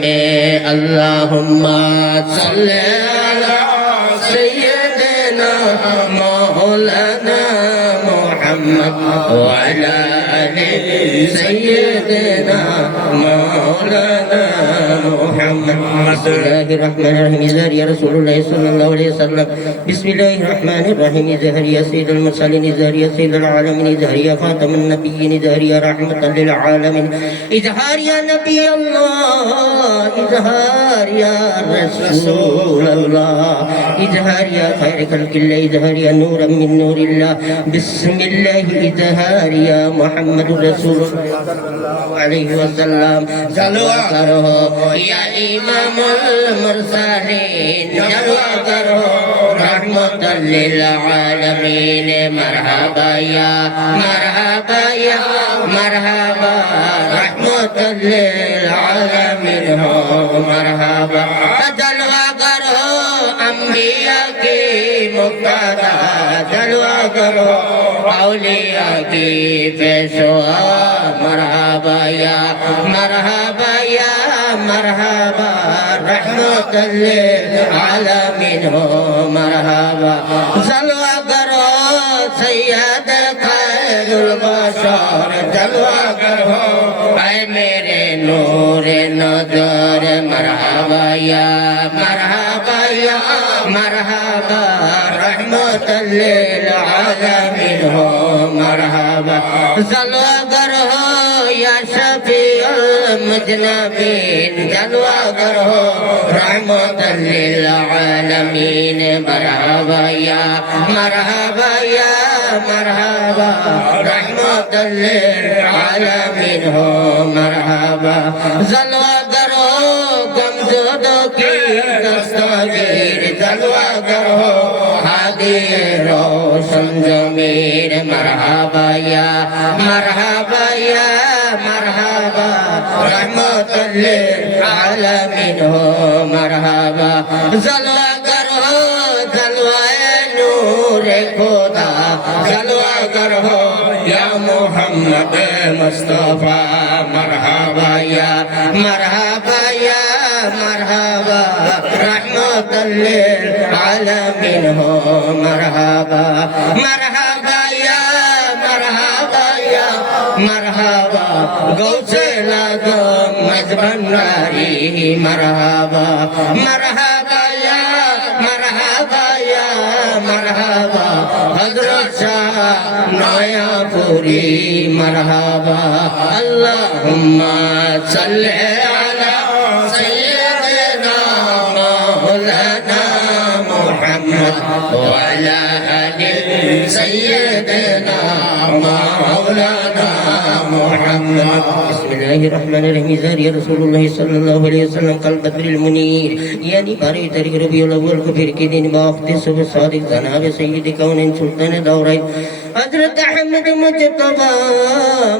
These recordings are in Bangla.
में अल्लाहुम्मा सल्ली अला सय्यिदिना मौलाना मुहम्मद व अला आलि सय्यिदिना मौलाना मुहम्मद। बिस्मिल्लाहिर रहमानिर रहीम। इज़हर या रसूलुल्लाह सल्लल्लाहु अलैहि वसल्लम। बिस्मिल्लाहिर रहमानिर रहीम। इज़हर या सय्यिदुल मुरसलीन। इज़हर या सय्यिदुल आलमीन। इज़हर या खातमुन नबिय्यीन। इज़हर या रहमतल लिल आलमीन। इज़हर या नबी अल्लाह। इज़हर या रसूल अल्लाह। इज़हर या खैर खल्किल्लाह। इज़हर या नूरम मिन नूरिल्लाह। बिस्मिल्लाह। इज़हर या मुहम्मदुर रसूलुल्लाह सल्लल्लाहु अलैहि वसल्लम। जलवा करो या इमामुल मुरसलीन। जलवा करो रहमतल लिल आलमीन। मरहबा या मरहबा या मरहबा रहमतल लिल आलमीन हो मरहबा। जलवा करो अंबिया की मुक्तदा। जलवा करो औलिया की पेशवा। मरहबा या मरहबा या मरहबा रहमतल लिल आलमीन हो मरहबा। जलवा करो सैयद खैरुल बशर। जलवा करो ऐ मेरे नूरे नजर। मरहबा या मरहबा या मरहबा रहमतल लिल आलमीन हो मरहबा। जलवा करो या शफीउल मुज़नबीन। जलवा करो रहमतल लिल आलमीन। मरहबा या मरहबा या मरहबा रहमतल लिल आलमीन हो मरहबा। जलवा करो गमज़दों की दस्तगीर। जलवा करो हादी रोशन ज़मीर। मरहबा या मरहबा या मरहबा रहमतल लिल आलमीन हो मरहबा। जलवा करो जलवाए नूरे खुदा। जलवा करो या मोहम्मद मुस्तफा। मरहबा या मरहबा या मरहबा रहमतल लिल आलमीन हो मरहबा। मरहबा या मरहबा या मरहबा गौसे लागो मजबन्नारी। मरहबा मरहबा या मरहबा या मरहबा हज़रत शाह नयापुरी। मरहबा। अल्लाहुम्मा सल्ली अला सय्यिदिना मौलाना मुहम्मद व अला आलि सय्यिदिना मौलाना मुहम्मद। बिस्मिल्लाहिर रहमानिर रहीम। इज़हर या रसूलुल्लाह सल्लल्लाहु अलैहि वसल्लम। कल बद्रिल मुनीर यानी 12 तारीख रबीउल अव्वल को फिर के दिन बावक्त सुबह सादिक जनाब सय्यद कौनैन सुल्तान दौराए हज़रत अहमद मुज्तबा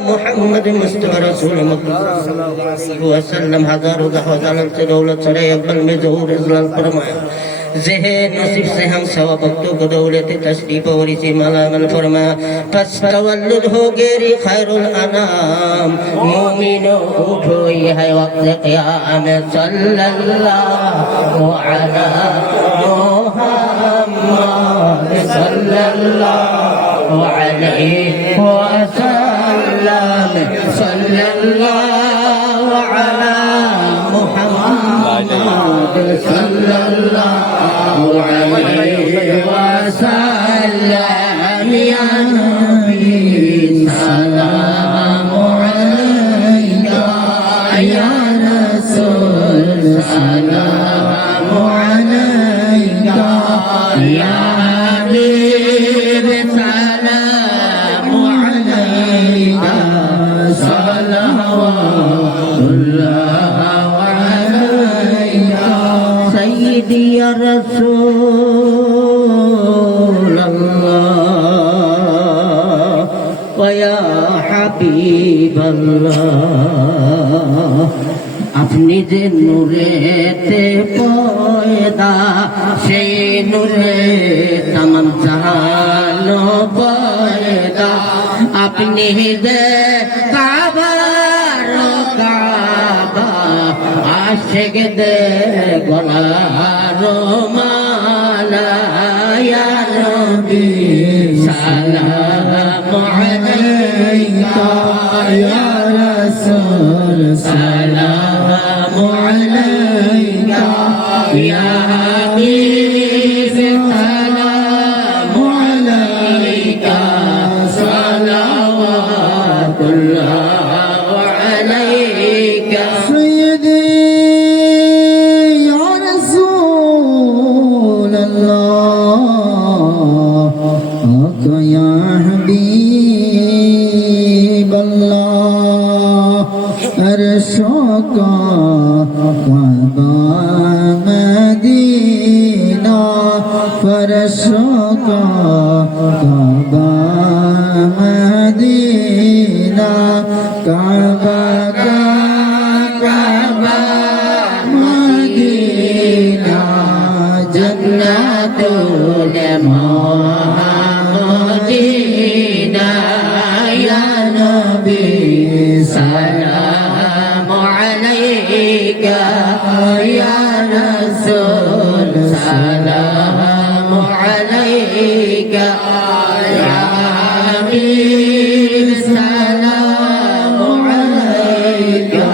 मोहम्मद मुस्तफा रसूल मकबूल सल्लल्लाहु अलैहि वसल्लम हज़ारों हज़ारों से दौलत सरे अव्वल में ज़हूर इज़लाल फरमाया। ज़ेहन नसीब से हम सवा वक्तों को दौलत तशरीफ और इसी मलामल फरमाया। पस तवल्लुद हो गेरी खैरुल अनाम। मोमिनो उठो ये है वक्त क़यामत। सल्लल्लाहु अला मुहम्मद सल्लल्लाहु अलैहि वसल्लम। सल्लल्लाहु अला मुहम्मद सल्लल्लाहु अलैहि वसल्लम। या नबी सलाम अलैका या रसूल सलाम अलैका या हबीब सलाम अलैका। सल्लल्लाहु अलैका सय्यदी या रसूल अल्लाह व या हबीब अल्लाह। अपनी जे नूरेते पयदा সেই নূরে तमाम জাহানো পয়দা। আপনি যে কাবার কাবা আশিক দে গলার মালা ইয়া নবী সালামু আলাইকা ইয়া রাসূল সালামু আলাইকা ইয়া হাবিব সালামু আলাইকা সালাওয়াতুল্লাহ আলাইকা সাইয়্যিদি ইয়া রাসূলুল্লাহ আকা ইয়া হাবিবাল্লাহ আরশকা কাবা মদিনা ফরশকা কাবা মদিনা কাবা কাবা মদিনা জন্নাতুল মদিনা ইয়া নবী সালামু আলাইকা ইয়া রাসূল সালামু আলাইকা ইয়া হাবিব সালামু আলাইকা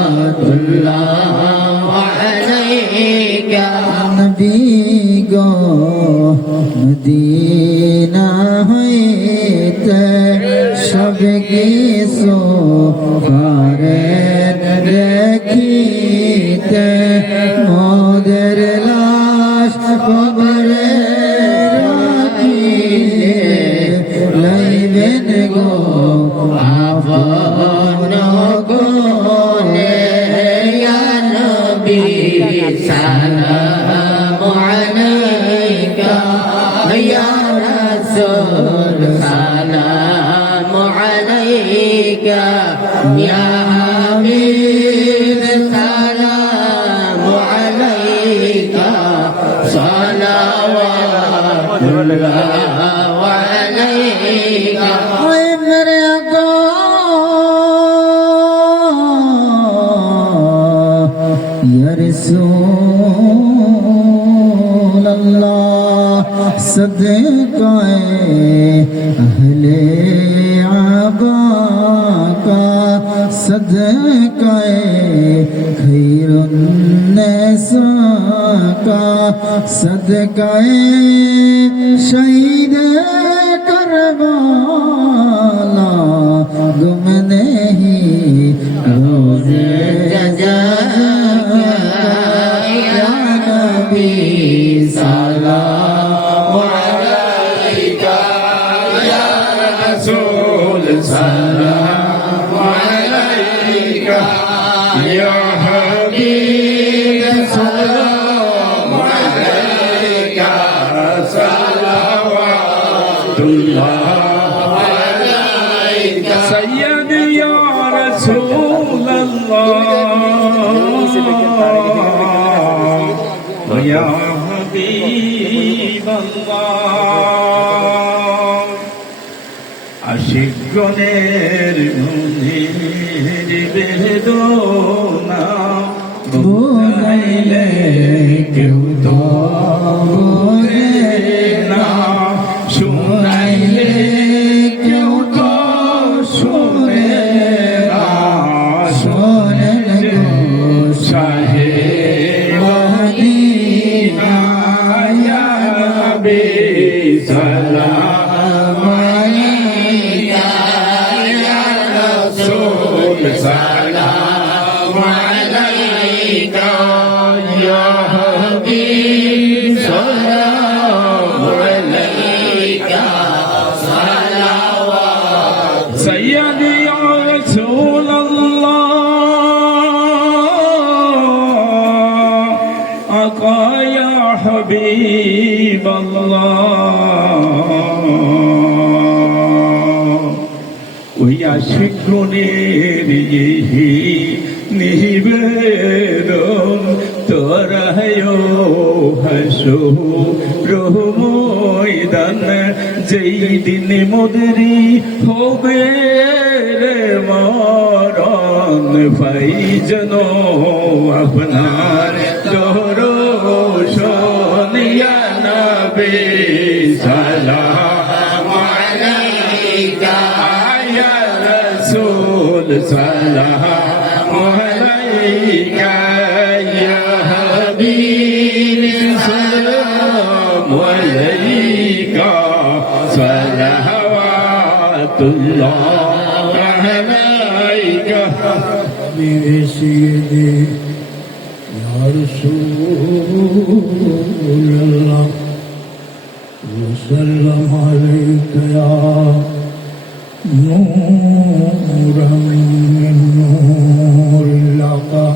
সালাওয়াতুল্লাহ আলাইকা নবী গো মদিনা হইতে সব কিছু পারে দেখিতে মোদের লাশ কবরে রাখিলে লইবেন গো আপন গুণে ইয়া নবী সালামু আলাইকা ইয়া রাসূল সালামু আলাইকা ইয়া হাবিব সালামু আলাইকা সালাওয়াতুল্লাহ আলাইকা ওই মেরে গো ইয়া রাসূলুল্লাহ সদকায়ে আহলে আবাকা সদকায়ে খৈরুন নাসাকা সদকায়ে শহীদ করবালা গুম नहीं रोज़े जज़ा या नबी सलाम अलैका या रसूल सलाम अलैका या हबीब सलाम अलैका सलावतुल्लाह سيد يا رسول الله يا حبيب الله আশিকগণের মনের বেদনা বুঝাইলে কেউ তো বোঝে না শুনাইলে কেউ তো শুনে না শোনেন গো শাহে মদিনা ইয়া নবী সালাম আলাইকা ইয়া রাসূল সালাম আলাইকা ইয়া হাবিব সালাম আলাইকা সালাওয়াত সাইয়্যিদি ইয়া রাসূলুল্লাহ আকা ইয়া হাবিবাল্লাহ ওই আশিকগণের ইহি নিবেদন তোরায় হাসুর ময়দান যেই দিন মোদেরি হবে রে মরণ পাই যেন আপনার দর্শন ইয়া নবী সালাম আলাইকা ইয়া রাসূল সালাম আলাইকা ইয়া হাবিব সালাম আলাইকা সালাওয়াতুল্লাহ আলাইকা بسيدي يا رسول الله وسلم عليك يا نورا من نور الله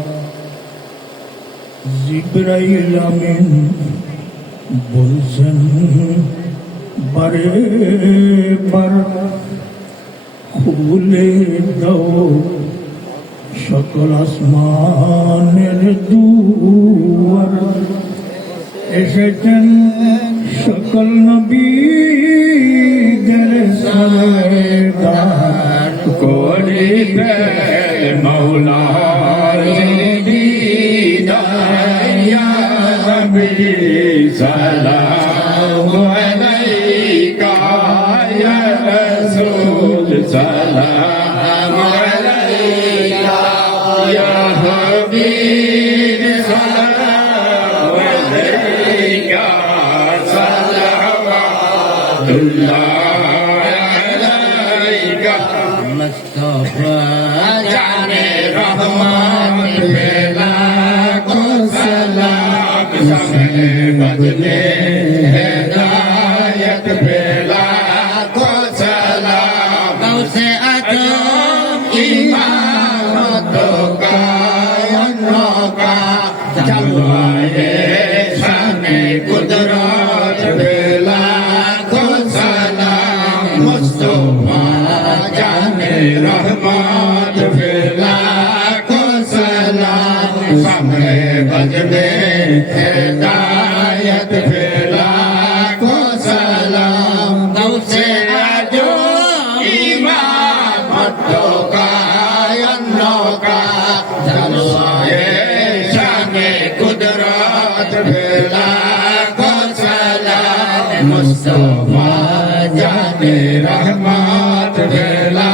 জিব্রাইল আমিন বলছেন বারে বার খুলে দাও সকল আসমানের দুয়ার এসেছেন সকল নবীদের সরদার করিবে মৌলার দিদার ইয়া নবী সালাম আলাইকা ইয়া রাসূল সালাম আলাইকা ইয়া হাবিব সালাম আলাইকা সালাওয়াতুল্লাহ আলাইকা मुस्तफा जाने रहमत बेला को सलाम समय बदले हिदायत बेला को सलाम गौसे आजम इमामतों का अनोखा जलवाए शान कुदरत बेला को सलाम मुस्तफा जाने रहमत बेला को सलाम समय बदले हिदायत बेला को सलाम गौसे आजम इमामतों का अनोखा जलवाए शान कुदरत बेला को सलाम मुस्तफा जाने रहमत बेला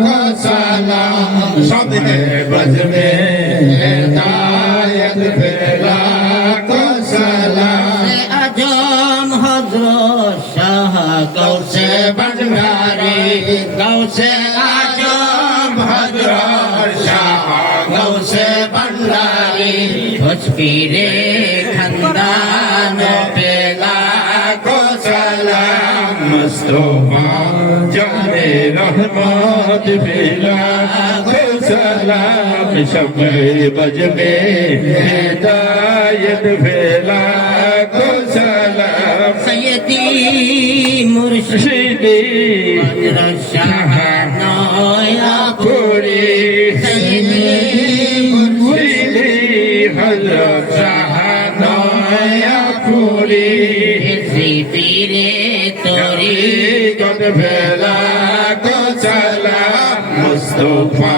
को सलाम सबने बज में हिदायत बेला को सलाम आजम हजरत शाह गौसे बनवारी गौसे आजम हजरत शाह गौसे बनवारी भोजपीरे खंदान बेला को सलाम मुस्तफा जाने रहमत बेला को सलाम सब बज में हिदायत बेला को सलाम सैयदी मुर्शिद सीधी हजरत शाह नौया पूरी सैयदी सीधी हजरत शाहनौया पूरी श्री पीरे तोरी कद बेला को सलाम मुस्तफा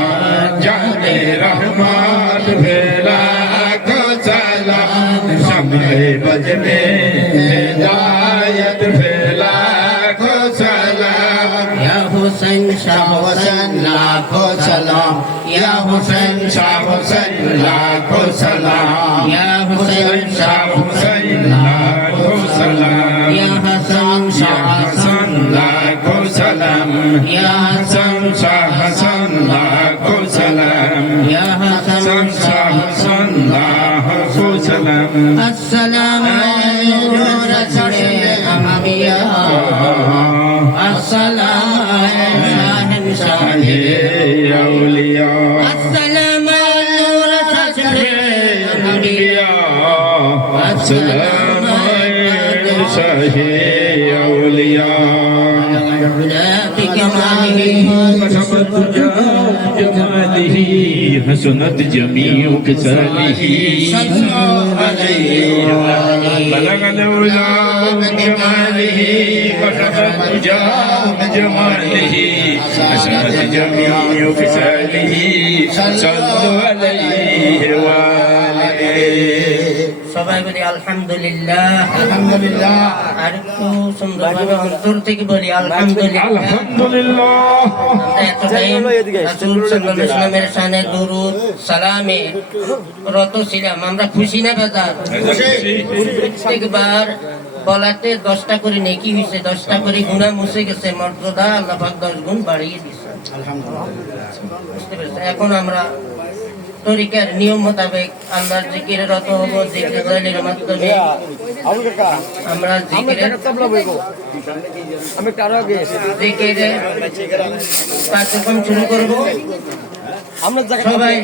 जाने रहमत बेला को सलाम समय बज में हिदायत बेला को सलाम या हुसैन शाह हुसैन लाखों सलाम या हुसैन शाह हुसैन लाखों सलाम या हुसैन शाह हुसैन लाखों सलाम या हसन शाह हसन लाखों सलाम या हसन शाह हसन लाखों सलाम या हसन हसन शाह हसन लाखों सलाम अस्सलाम अलैकुम अम्बिया अस्सलाम शाहिन शाहि औलिया अस्सलाम अम्बिया अस्सलाम शाही औलिया الهدى بكماله كشف الدجى بجماله حسنت جميع خصاله صلوا عليه بلغ العلا بجماله كشف الدجى بجماله حسنت جميع خصاله صلوا عليه وآله সবাই বলি আলহামদুলিল্লাহ আলহামদুলিল্লাহ আর একটু সুন্দরভাবে অন্তর থেকে বলি আলহামদুলিল্লাহ আলহামদুলিল্লাহ আমরা এতটাই রাসূল সাল্লাল্লাহু আলাইহি ওয়াসাল্লামের শানে দুরূদ সালামে রত ছিলাম। আমরা খুশি না বেজার? প্রত্যেকবার বলাতে 10টা করে নেকি হয়েছে, 10টা করে গুনাহ মুছে গেছে, মর্যাদা আল্লাহ পাক 10 গুণ বাড়িয়ে দিয়েছে। বুঝতে পেরেছেন? এখন আমরা তরিকার নিয়ম মোতাবেক আল্লাহর জিকিরে রত হব। জিকির জালির মাধ্যমে আমরা জিকিরের কার্যক্রম শুরু করব। সবাই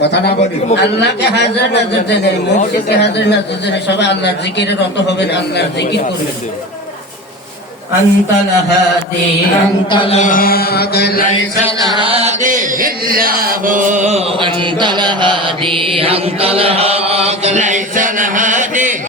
কথাটা বলি আল্লাহকে হাজার নাজার জেনে, মসজিদকে হাজার নাজার জেনে সবাই আল্লাহর জিকিরে রত হবেন, আল্লাহর জিকির করবেন। أنت الهادي أنت الهادي ليس الهادي إلا هو أنت الهادي أنت الهادي ليس